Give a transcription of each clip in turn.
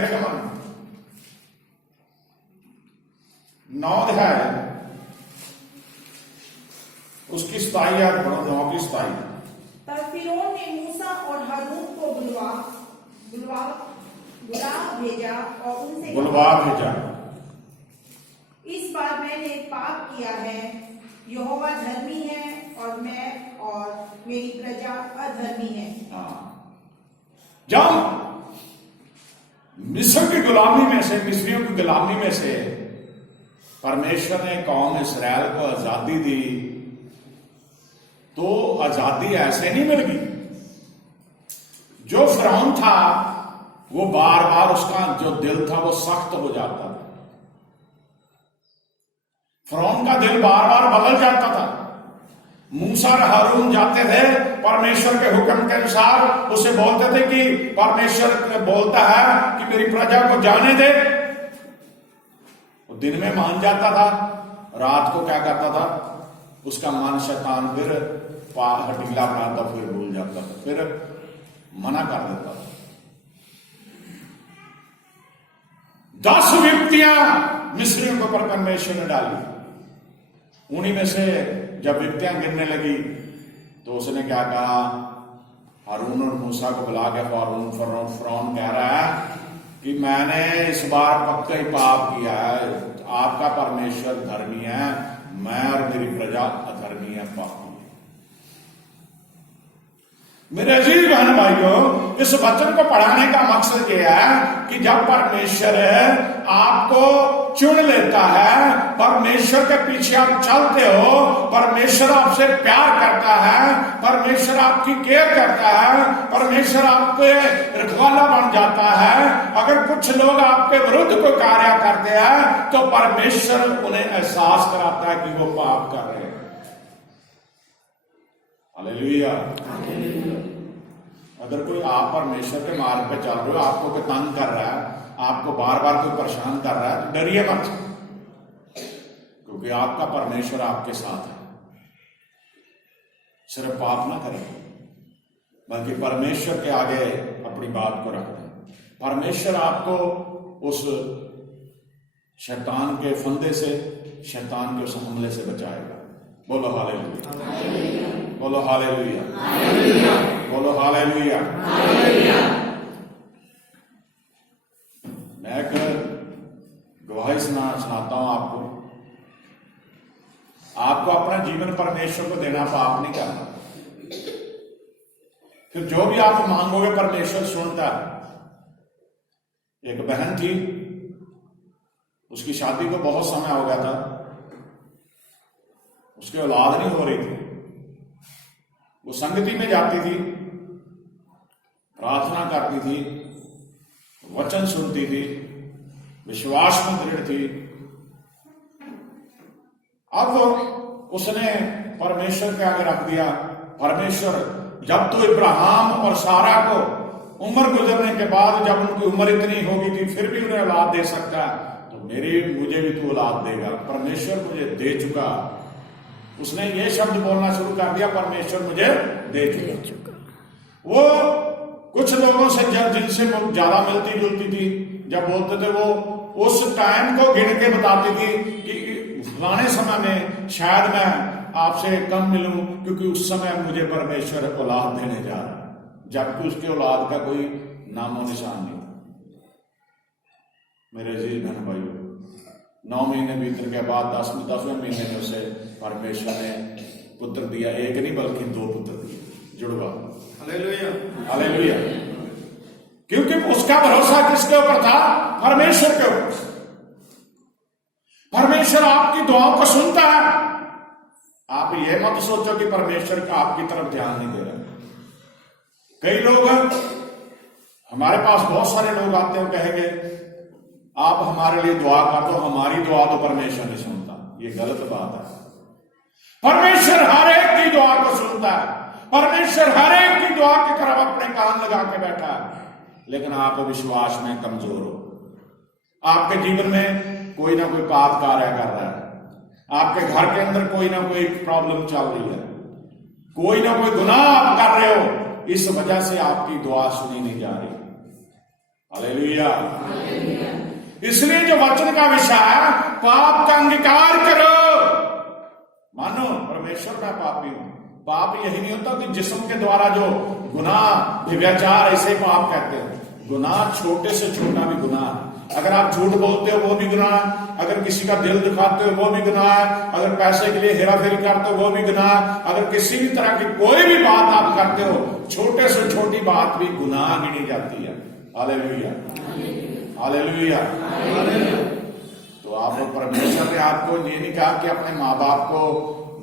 निर्गमन 9 अध्याय उसकी 27 याद पढ़ो, 9 की 27। तब फिरौन ने मूसा और हारून को बुलवा भेजा और उनसे भेजा, इस बार मैंने पाप किया है, यहोवा धर्मी है और मैं और मेरी प्रजा अधर्मी है। जब मिस्र की गुलामी में से, मिस्रियों की गुलामी में से परमेश्वर ने कौम इस्राएल को आजादी दी, तो आजादी ऐसे नहीं मिल गई। जो फिरौन था वो बार बार उसका जो दिल था वो सख्त हो जाता था। फिरौन का दिल बार बार बदल जाता था। मूसा और हारून जाते थे, परमेश्वर के हुक्म के अनुसार उसे बोलते थे कि परमेश्वर बोलता है कि मेरी प्रजा को जाने दे। वो दिन में मान जाता था, रात को क्या करता था, उसका मन शैतान फिर हटीला बनाता, फिर भूल जाता था, फिर मना कर देता था। 10 विपत्तियां मिस्रियों के ऊपर परमेश्वर ने डाली। उन्हीं में से जब विपत्तियां गिरने लगी तो उसने क्या कहा, हारून और मूसा को बुला के फिरौन कह रहा है कि मैंने इस बार पक्का ही पाप किया है, आपका परमेश्वर धर्मी है, मैं और मेरी प्रजा अधर्मी है, पापी है। मेरे अजीज बहन भाइयों, इस वचन को पढ़ाने का मकसद यह है कि जब परमेश्वर आपको चुन लेता है, परमेश्वर के पीछे आप चलते हो, परमेश्वर आपसे प्यार करता है, परमेश्वर आपकी केयर करता है, परमेश्वर आपके रखवाला बन जाता है। अगर कुछ लोग आपके विरुद्ध कोई कार्य करते हैं तो परमेश्वर उन्हें एहसास कराता है कि वो पाप कर रहे हैं। हालेलुया। अगर कोई आप परमेश्वर के मार्ग पे चल रहे हो, आपको कोई तंग कर रहा है, आपको बार बार कोई परेशान कर रहा है, तो डरिए मत, क्योंकि आपका परमेश्वर आपके साथ है। सिर्फ पाप ना करें, बल्कि परमेश्वर के आगे अपनी बात को रख दें। परमेश्वर आपको उस शैतान के फंदे से, शैतान के उस हमले से बचाएगा। बोलो हालेलुया, बोलो हालेलुया, बोलो हालेलुया। मैं एक गवाही सुनाता हूं आपको। आपको अपना जीवन परमेश्वर को देना, पाप नहीं करना। फिर जो भी आप मांगोगे परमेश्वर सुनता है। एक बहन थी, उसकी शादी को बहुत समय हो गया था, उसकी औलाद नहीं हो रही थी। वो संगति में जाती थी, प्रार्थना करती थी, वचन सुनती थी, विश्वास में दृढ़ थी। अब उसने परमेश्वर के आगे रख दिया, परमेश्वर जब तो इब्राहिम और सारा को उम्र गुजरने के बाद, जब उनकी उम्र इतनी होगी थी, फिर भी उन्हें औलाद दे सकता है, तो मुझे भी तू औलाद देगा। परमेश्वर मुझे दे चुका। उसने ये शब्द बोलना शुरू कर दिया, परमेश्वर मुझे दे चुका। वो कुछ लोगों से जिनसे ज्यादा मिलती जुलती थी, जब बोलते थे वो उस टाइम को गिन के बताती थी कि फलाने समय में शायद मैं आपसे कम मिलूं, क्योंकि उस समय मुझे परमेश्वर औलाद देने जा रहा है, जबकि उसके औलाद का कोई नामो निशान नहीं था। मेरे अजीज बहन भाइयों, 9 महीने बीतने के बाद 10वें महीने में उसे परमेश्वर ने पुत्र दिया। एक नहीं बल्कि 2 पुत्र दिए, जुड़वा। Hallelujah, hallelujah. क्योंकि उसका भरोसा किसके ऊपर था? परमेश्वर के ऊपर। परमेश्वर आपकी दुआओं को सुनता है। आप ये मत सोचो कि परमेश्वर का आपकी तरफ ध्यान नहीं दे रहा। कई लोग, हमारे पास बहुत सारे लोग आते हैं, कहेंगे आप हमारे लिए दुआ कर दो, हमारी दुआ तो परमेश्वर नहीं सुनता। ये गलत बात है। परमेश्वर हर एक की दुआ को सुनता है। परमेश्वर हर एक की दुआ की तरफ अपने कान लगा के बैठा है। लेकिन आप विश्वास में कमजोर हो, आपके जीवन में कोई ना कोई पाप कार्य कर रहा है, आपके घर के अंदर कोई ना कोई प्रॉब्लम चल रही है, कोई ना कोई गुनाह आप कर रहे हो, इस वजह से आपकी दुआ सुनी नहीं जा रही। हालेलुया। इसलिए जो वचन का विषय है, पाप का अंगीकार करो। मानो परमेश्वर मैं पापी हूं। पाप यही नहीं होता कि जिस्म के द्वारा जो गुनाह, व्यभिचार, ऐसे पाप कहते हैं। गुनाह छोटे से छोटा भी गुनाह है। अगर आप झूठ बोलते हो वो भी गुनाह है, अगर किसी का दिल दिखाते हो वो भी गुनाह है, अगर पैसे के लिए हेराफेरी करते हो वो भी गुनाह है, अगर किसी भी तरह की कोई भी बात आप करते हो, छोटे से छोटी बात भी गुनाह गिनी जाती है। Hallelujah, hallelujah. तो आप, परमेश्वर ने आपको ये नहीं कहा कि अपने माँ बाप को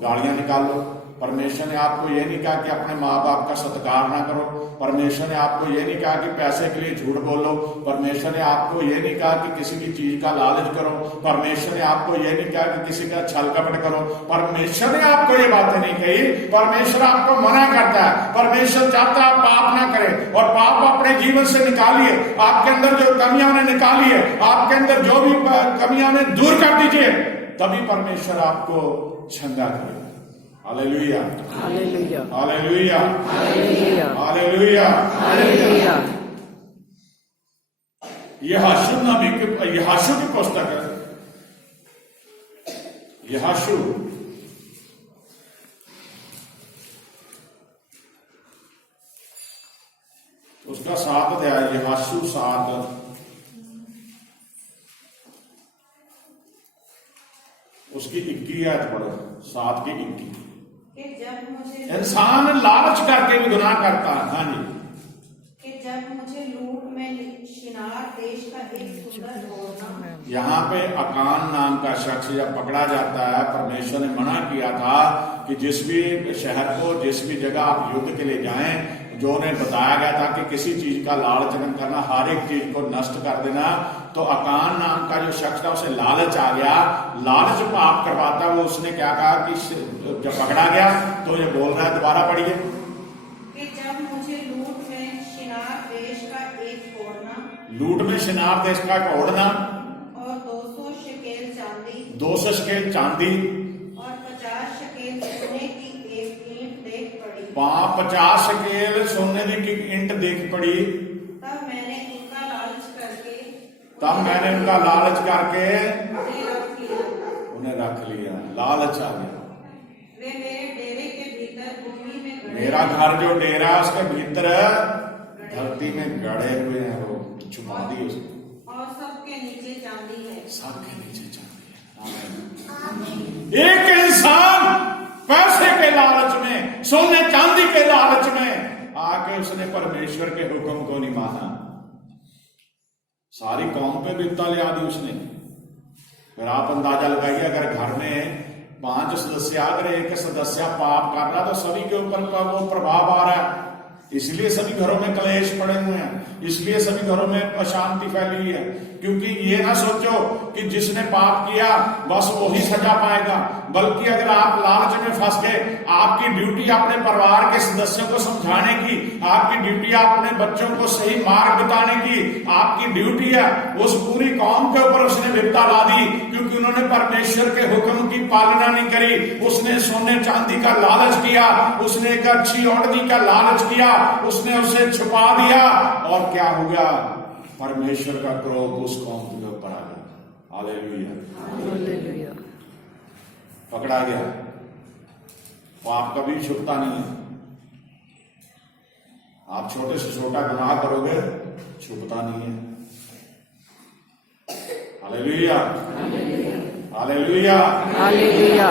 गालियां निकालो। परमेश्वर ने आपको ये नहीं कहा कि अपने माँ बाप का सत्कार ना करो। परमेश्वर ने आपको ये नहीं कहा कि पैसे के लिए झूठ बोलो। परमेश्वर ने आपको ये नहीं कहा कि किसी की चीज का लालच करो। परमेश्वर ने आपको ये नहीं कहा कि किसी का छल कपट करो। परमेश्वर ने आपको ये बातें नहीं कही। परमेश्वर आपको मना करता है। परमेश्वर चाहता है आप पाप ना करें, और पाप अपने जीवन से निकालिए। आपके अंदर जो कमियां ने निकाली है, आपके अंदर जो भी कमियां ने दूर कर दीजिए, तभी परमेश्वर आपको क्षमा करेगा। Hallelujah, hallelujah, hallelujah, hallelujah, hallelujah, hallelujah. यहाशु की पुस्तक है। यहाशु उसका 7 अध्याय, यहाशु 7, उसकी 21 आयत पढ़ो। 7 की 21। कि जब मुझे इंसान लालच करके भी गुनाह करता है। हाँ जी। कि जब मुझे लूट में शिनार देश का एक सुंदर होना। यहाँ पे अकान नाम का शख्स जब पकड़ा जाता है, परमेश्वर ने मना किया था कि जिस भी शहर को, जिस भी जगह आप युद्ध के लिए जाएं, जो उन्हें बताया गया था कि किसी चीज का लालच न करना, हर एक चीज को नष्ट कर देना। तो अकान नाम का जो शख्स था, उसे लालच आ गया। लालच पाप करवाता, वो उसने क्या कहा कि जब पकड़ा गया तो ये बोल रहा है, दोबारा पढ़िए। कि जब मुझे लूट में शिनार देश का एक ओढ़ना, लूट में शिनार देश का एक ओढ़ना, और 200 शकेल चांदी, 200 शकेल चांदी, और 50 शकेल सोने की एक ईंट देख पड़ी। 50 शकेल सोने की ईंट देख पड़ी। तब मैंने उनका लालच करके उन्हें रख लिया। लालच आ गया। वे मेरे डेरे के भीतर भूमि में गड़े, मेरा घर जो डेरा है उसके भीतर धरती में गड़े हुए हैं, वो छुपा दी उसको। और सबके नीचे चांदी है। सबके नीचे चांदी है। एक इंसान पैसे के लालच में, सोने चांदी के लालच में आके उसने परमेश्वर के हुक्म को नहीं माना। सारी कौम पे विपदा ले दी उसने। फिर आप अंदाजा लगाइए, अगर घर में 5 सदस्य, अगर एक सदस्य पाप कर रहा तो सभी के ऊपर वो प्रभाव आ रहा है। इसलिए सभी घरों में क्लेश पड़े हुए हैं, इसलिए सभी घरों में अशांति फैली हुई है। क्योंकि ये ना सोचो कि जिसने पाप किया बस वही सजा पाएगा, बल्कि अगर आप लालच में फंस गए, आपकी ड्यूटी अपने परिवार के सदस्यों को समझाने की, आपकी ड्यूटी अपने बच्चों को सही मार्ग बताने की, आपकी ड्यूटी है। उस पूरी कौम के ऊपर उसने विपदा ला दी क्योंकि उन्होंने परमेश्वर के हुक्म की पालना नहीं करी। उसने सोने चांदी का लालच किया, उसने एक अच्छी ओढ़नी का लालच किया, उसने उसे छुपा दिया, और क्या हो गया? परमेश्वर का क्रोध उस कौम के ऊपर आ गया। Hallelujah, hallelujah. पकड़ा गया। पाप कभी छुपता नहीं है। आप छोटे से छोटा गुनाह करोगे, छुपता नहीं है। Hallelujah, hallelujah, hallelujah.